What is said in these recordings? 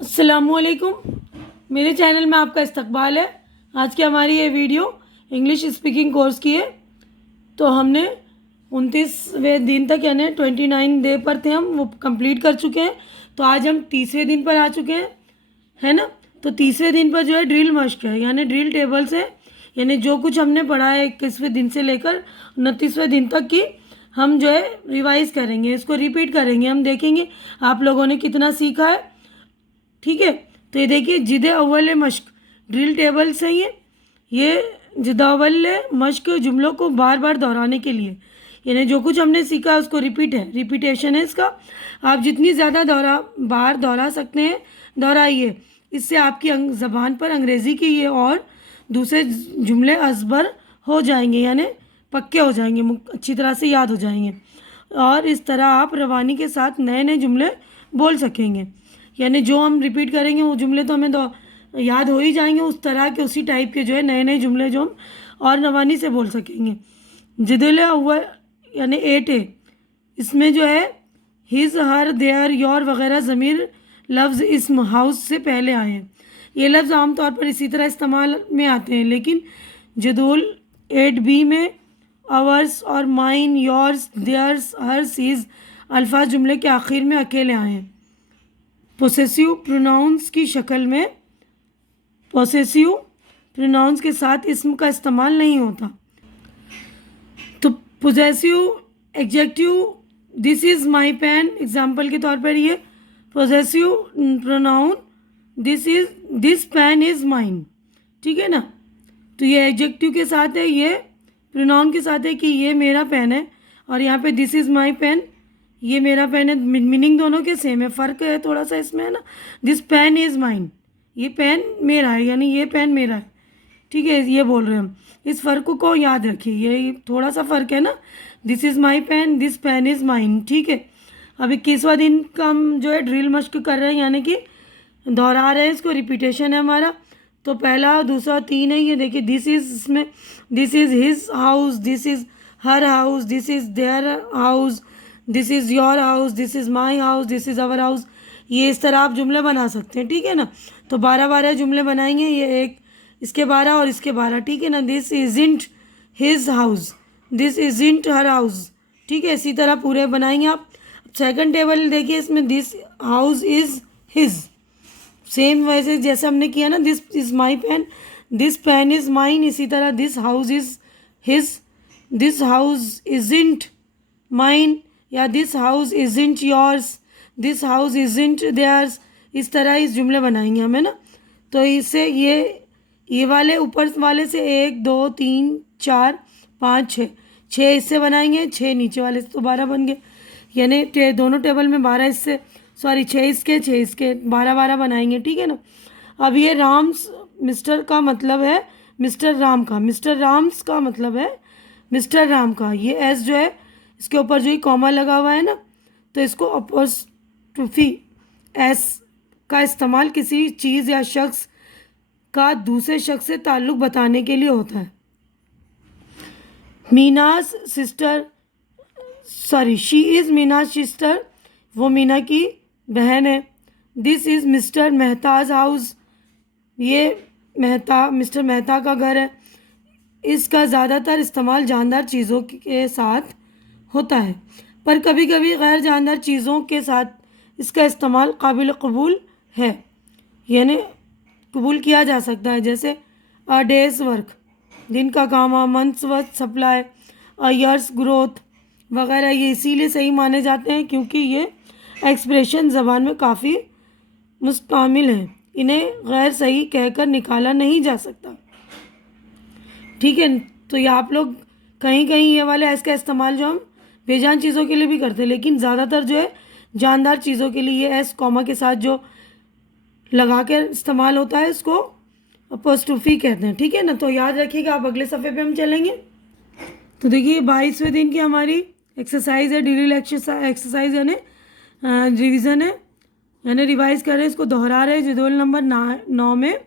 अस्सलामुअलैकुम। मेरे चैनल में आपका इस्तकबाल है। आज की हमारी ये वीडियो इंग्लिश स्पीकिंग कोर्स की है। तो हमने 29वें दिन तक यानी 29 डे पर थे हम, वो कंप्लीट कर चुके हैं। तो आज हम 30वें दिन पर आ चुके हैं, है ना। तो 30वें दिन पर जो है ड्रिल मश्क है, यानी ड्रिल टेबल्स है, यानी जो कुछ हमने पढ़ा है 21वें दिन से लेकर 29वें दिन तक की हम जो है रिवाइज करेंगे, इसको रिपीट करेंगे। हम देखेंगे आप लोगों ने कितना सीखा है। ठीक है, तो ये देखिए जिद अव्वल मश्क ड्रिल टेबल्स हैं ये जिद अव्वल मश्क जुमलों को बार बार दोहराने के लिए, यानी जो कुछ हमने सीखा उसको रिपीट है, रिपीटेशन है इसका। आप जितनी ज़्यादा बार दोहरा सकते हैं दोहराइए, इससे आपकी ज़बान पर अंग्रेज़ी की ये और दूसरे जुमले अजबर हो जाएंगे, यानी पक्के हो जाएंगे, अच्छी तरह से याद हो जाएंगे। और इस तरह आप रवानी के साथ नए नए जुमले बोल सकेंगे, यानी जो हम रिपीट करेंगे वो जुमले तो हमें याद हो ही जाएंगे, उस तरह के उसी टाइप के जो है नए नए जुमले जो हम और रवानी से बोल सकेंगे। जिदिल अव्वल यानी 8A, इसमें जो है हिज हर देयर योर वगैरह ज़मीर लफ्ज़ इस्म हाउस से पहले आए हैं। ये लफ्ज़ आमतौर पर इसी तरह इस्तेमाल में आते हैं, लेकिन जदूल 8B में आवर्स और mine yours theirs hers his अल्फाज जुमले के आखिर में अकेले आए हैं। पोसेसिव प्रोनाउंस की शक्ल में पोसेसिव प्रोनाउंस के साथ इस्म का इस्तेमाल नहीं होता। तो possessive adjective this is my pen, example के तौर पर ये possessive pronoun this pen is mine, ठीक है ना। तो ये एडजेक्टिव के साथ है, ये प्रोनाउन के साथ है कि ये मेरा पेन है, और यहाँ पे दिस इज़ माई पेन, ये मेरा पेन है। मीनिंग दोनों के सेम है, फ़र्क है थोड़ा सा इसमें, है ना। दिस पेन इज़ माइन, ये पेन मेरा है, यानी ये पेन मेरा है, ठीक है, ये बोल रहे हैं हम। इस फ़र्क को याद रखिए, ये थोड़ा सा फ़र्क है ना। This is my pen, this pen is mine, ठीक है। अब 21वां दिन का हम जो है ड्रिल मश्क कर रहे हैं, यानी कि दोहरा रहे हैं इसको, रिपीटेशन है हमारा। तो पहला दूसरा 3 है, ये देखिए दिस इज़, इसमें this is his house, this is her house, this is their house, this is your house, this is my house, this is our house. ये इस तरह आप जुमले बना सकते हैं, ठीक है ना। तो 12 जुमले बनाएंगे, ये एक इसके 12 और इसके 12, ठीक है ना। This isn't his house, this isn't her house, ठीक है। इसी तरह पूरे बनाएंगे आप। सेकंड टेबल देखिए, इसमें this house is his, same वैसे जैसे हमने किया ना, this is my pen, this pen is mine. इसी तरह this house is his, this house isn't mine, या this house isn't yours, this house isn't theirs. इस तरह इस जुमले बनाएंगे हम, है ना। तो इससे ये वाले ऊपर वाले से 1 2 3 4 5 6 6 इससे बनाएंगे, 6 नीचे वाले से, तो 12 बन गए। यानी दोनों टेबल में 12 इससे, सॉरी 6 इसके 12 बनाएंगे, ठीक है ना। अब ये राम्स मिस्टर का मतलब है मिस्टर राम का, मिस्टर राम्स का मतलब है मिस्टर राम का। ये एस जो है इसके ऊपर जो ही कॉमा लगा हुआ है ना, तो इसको अपोस्ट्रोफी एस का इस्तेमाल किसी चीज़ या शख्स का दूसरे शख्स से ताल्लुक़ बताने के लिए होता है। Meena's sister, sorry she is Meena's sister, वो मीना की बहन है। This is mister Mehta's house, ये मिस्टर मेहता का घर है। इसका ज़्यादातर इस्तेमाल जानदार चीज़ों के साथ होता है, पर कभी कभी गैर जानदार चीज़ों के साथ इसका इस्तेमाल काबिल कबूल है, यानी कबूल किया जा सकता है। जैसे अ डेज वर्क, दिन का काम, मंथ्स वर्क सप्लाई, अ ईयर्स ग्रोथ वगैरह। ये इसीलिए सही माने जाते हैं क्योंकि ये एक्सप्रेशन ज़बान में काफ़ी मुस्तमिल हैं, इन्हें गैर सही कहकर निकाला नहीं जा सकता, ठीक है। तो ये आप लोग कहीं कहीं ये वाले एस का इस्तेमाल जो हम बेजान चीज़ों के लिए भी करते हैं, लेकिन ज़्यादातर जो है जानदार चीज़ों के लिए ये एस कॉमा के साथ जो लगा कर इस्तेमाल होता है, इसको अपोस्ट्रोफी कहते हैं, ठीक है ना। तो याद रखिएगा। आप अगले सफ़े पे हम चलेंगे। तो देखिए 22वें दिन की हमारी एक्सरसाइज है, ड्रिल एक्सरसाइज, यानी रिवीजन है, यानी रिवाइज कर रहे हैं, इसको दोहरा रहे हैं। जदोल नंबर 9 में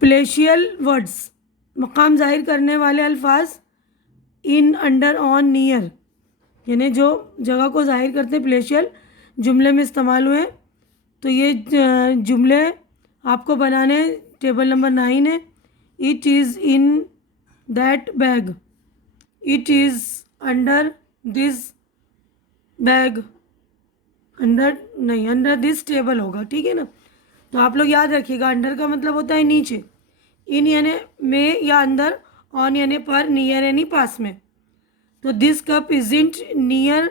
प्लेशियल वर्ड्स, मकाम जाहिर करने वाले अल्फाज, इन अंडर ऑन नियर, यानी जो जगह को जाहिर करते हैं प्लेशियल जुमले में इस्तेमाल हुए। तो ये जुमले आपको बनाने टेबल नंबर 9 है। It is in that bag, it is under this bag, under this table होगा, ठीक है ना। तो आप लोग याद रखिएगा, अंडर का मतलब होता है नीचे, इन यानी में या अंदर, ऑन यानी पर, नियर यानी पास में। तो this cup isn't near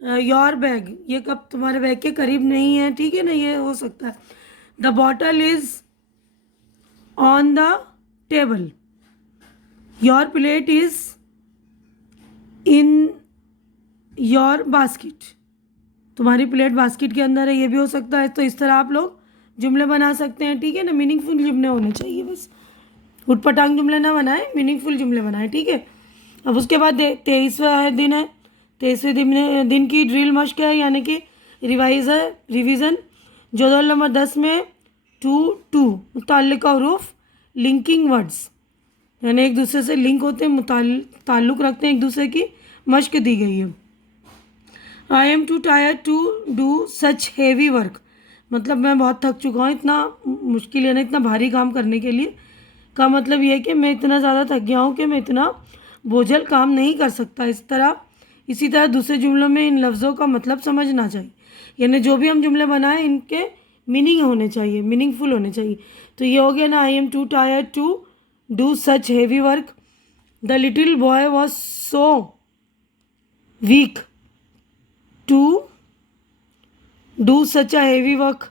your bag, ये कप तुम्हारे बैग के करीब नहीं है, ठीक है ना, ये हो सकता है। The bottle is on the table, your plate is in your basket, तुम्हारी प्लेट बास्केट के अंदर है, ये भी हो सकता है। तो इस तरह आप लोग जुमले बना सकते हैं, ठीक है ना। मीनिंगफुल जुमले होने चाहिए, बस उटपटांग जुमले ना बनाएं, मीनिंगफुल जुमले बनाएं, ठीक है। अब उसके बाद 23वां दिन है। 23वें दिन की ड्रिल मश्क है, यानी कि रिवीजन। जोड़ल नंबर 10 में 2 मुताल्लिका हुरूफ, लिंकिंग वर्ड्स, यानी एक दूसरे से लिंक होते हैं, ताल्लुक़ रखते हैं एक दूसरे की, मश्क दी गई है। I am too tired to do such heavy work, मतलब मैं बहुत थक चुका हूँ इतना मुश्किल यानी इतना भारी काम करने के लिए, का मतलब ये है कि मैं इतना ज़्यादा थक गया हूँ कि मैं इतना बोझल काम नहीं कर सकता। इसी तरह दूसरे जुमलों में इन लफ्ज़ों का मतलब समझना चाहिए, यानी जो भी हम जुमले बनाएं इनके मीनिंग होने चाहिए, मीनिंगफुल होने चाहिए। तो ये हो गया ना, I am too tired to do such heavy work, the little boy was so weak to do such a heavy work,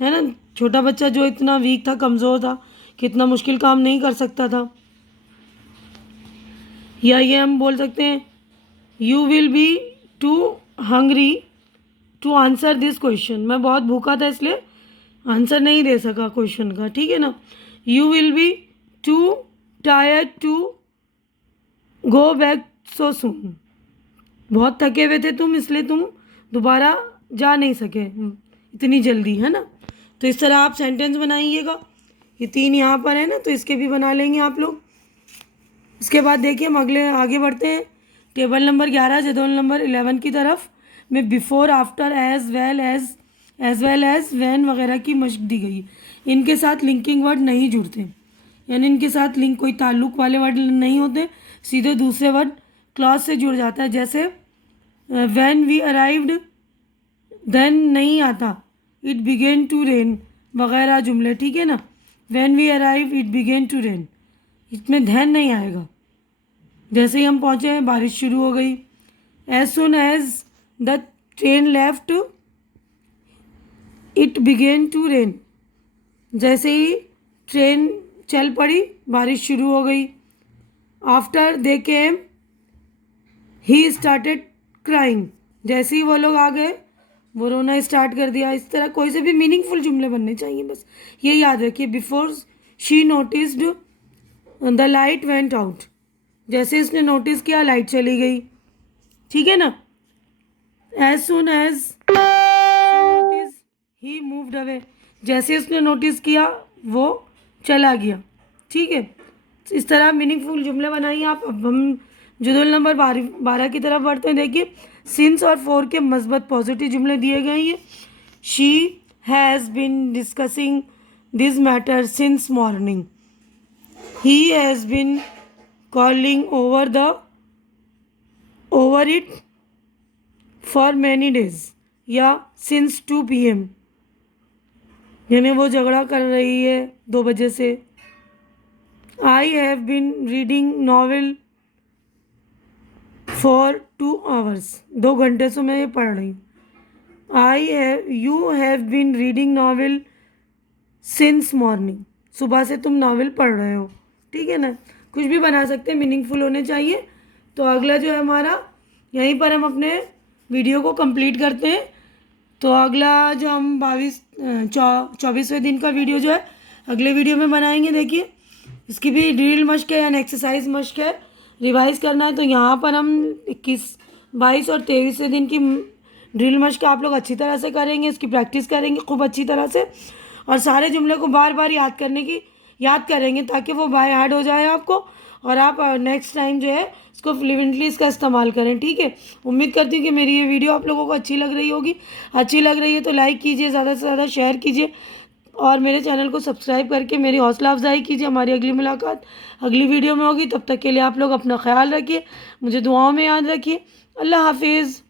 है ना, छोटा बच्चा जो इतना वीक था, कमज़ोर था, कि इतना मुश्किल काम नहीं कर सकता था। या ये हम बोल सकते हैं, you will be too hungry to answer this question, मैं बहुत भूखा था इसलिए आंसर नहीं दे सका क्वेश्चन का, ठीक है ना। You will be too tired to go back so soon, बहुत थके हुए थे तुम इसलिए तुम दोबारा जा नहीं सके इतनी जल्दी, है ना। तो इस तरह आप सेंटेंस बनाइएगा। ये 3 यहाँ पर है ना, तो इसके भी बना लेंगे आप लोग। इसके बाद देखिए हम आगे बढ़ते हैं टेबल नंबर 11 जदोल नंबर 11 की तरफ में before, after, as well as when वगैरह की मश्क दी गई। इनके साथ लिंकिंग वर्ड नहीं जुड़ते, यानी इनके साथ लिंक कोई ताल्लुक़ वाले वर्ड नहीं होते, सीधे दूसरे वर्ड क्लॉज से जुड़ जाता है। जैसे व्हेन वी अराइव्ड, देन नहीं आता, इट बिगेन टू रेन वगैरह जुमले, ठीक है ना। When we arrive it began to rain, इसमें धैन नहीं आएगा, जैसे ही हम पहुँचे बारिश शुरू हो गई। As soon as the train left it began to rain, जैसे ही ट्रेन चल पड़ी बारिश शुरू हो गई। After they came he started crying, जैसे ही वो लोग आ गए वो रोना स्टार्ट कर दिया। इस तरह कोई से भी मीनिंगफुल जुमले बनने चाहिए, बस ये याद रखिए। Before she noticed the light went out, जैसे उसने नोटिस किया लाइट चली गई, ठीक है ना। एज सुन एज नोटिस ही मूव्ड अवे, जैसे उसने नोटिस किया वो चला गया, ठीक है। इस तरह मीनिंगफुल जुमले बनाइए आप। अब हम जुदुल नंबर 12 की तरफ बढ़ते हैं। देखिए सिंस और फॉर के मस्बत पॉजिटिव जुमले दिए गए हैं। She has been discussing this matter since morning, he has been calling over it for many days, या सिंस 2 PM, यानी वो झगड़ा कर रही है 2 बजे से। I have been reading novel for 2 hours, 2 घंटे से मैं ये पढ़ रही हूँ। You have been reading novel since morning, सुबह से तुम नावल पढ़ रहे हो, ठीक है ना। कुछ भी बना सकते हैं, मीनिंगफुल होने चाहिए। तो अगला जो है हमारा, यहीं पर हम अपने वीडियो को कंप्लीट करते हैं। तो अगला जो हम 24वें दिन का वीडियो जो है अगले वीडियो में बनाएंगे। देखिए इसकी भी ड्रिल मश्क है, यानी एक्सरसाइज मश्क है, रिवाइज करना है। तो यहाँ पर हम 21, 22 और 23वें दिन की ड्रिल मश्क आप लोग अच्छी तरह से करेंगे, इसकी प्रैक्टिस करेंगे खूब अच्छी तरह से, और सारे जुमले को बार बार याद करेंगे ताकि वो बाय हार्ट हो जाए आपको, और आप नेक्स्ट टाइम जो है इसको फ्लुएंटली इसका इस्तेमाल करें, ठीक है। उम्मीद करती हूँ कि मेरी ये वीडियो आप लोगों को अच्छी लग रही होगी। अच्छी लग रही है तो लाइक कीजिए, ज़्यादा से ज़्यादा शेयर कीजिए और मेरे चैनल को सब्सक्राइब करके मेरी हौसला अफजाई कीजिए। हमारी अगली मुलाकात अगली वीडियो में होगी। तब तक के लिए आप लोग अपना ख्याल रखिए, मुझे दुआओं में याद रखिए। अल्लाह हाफिज़।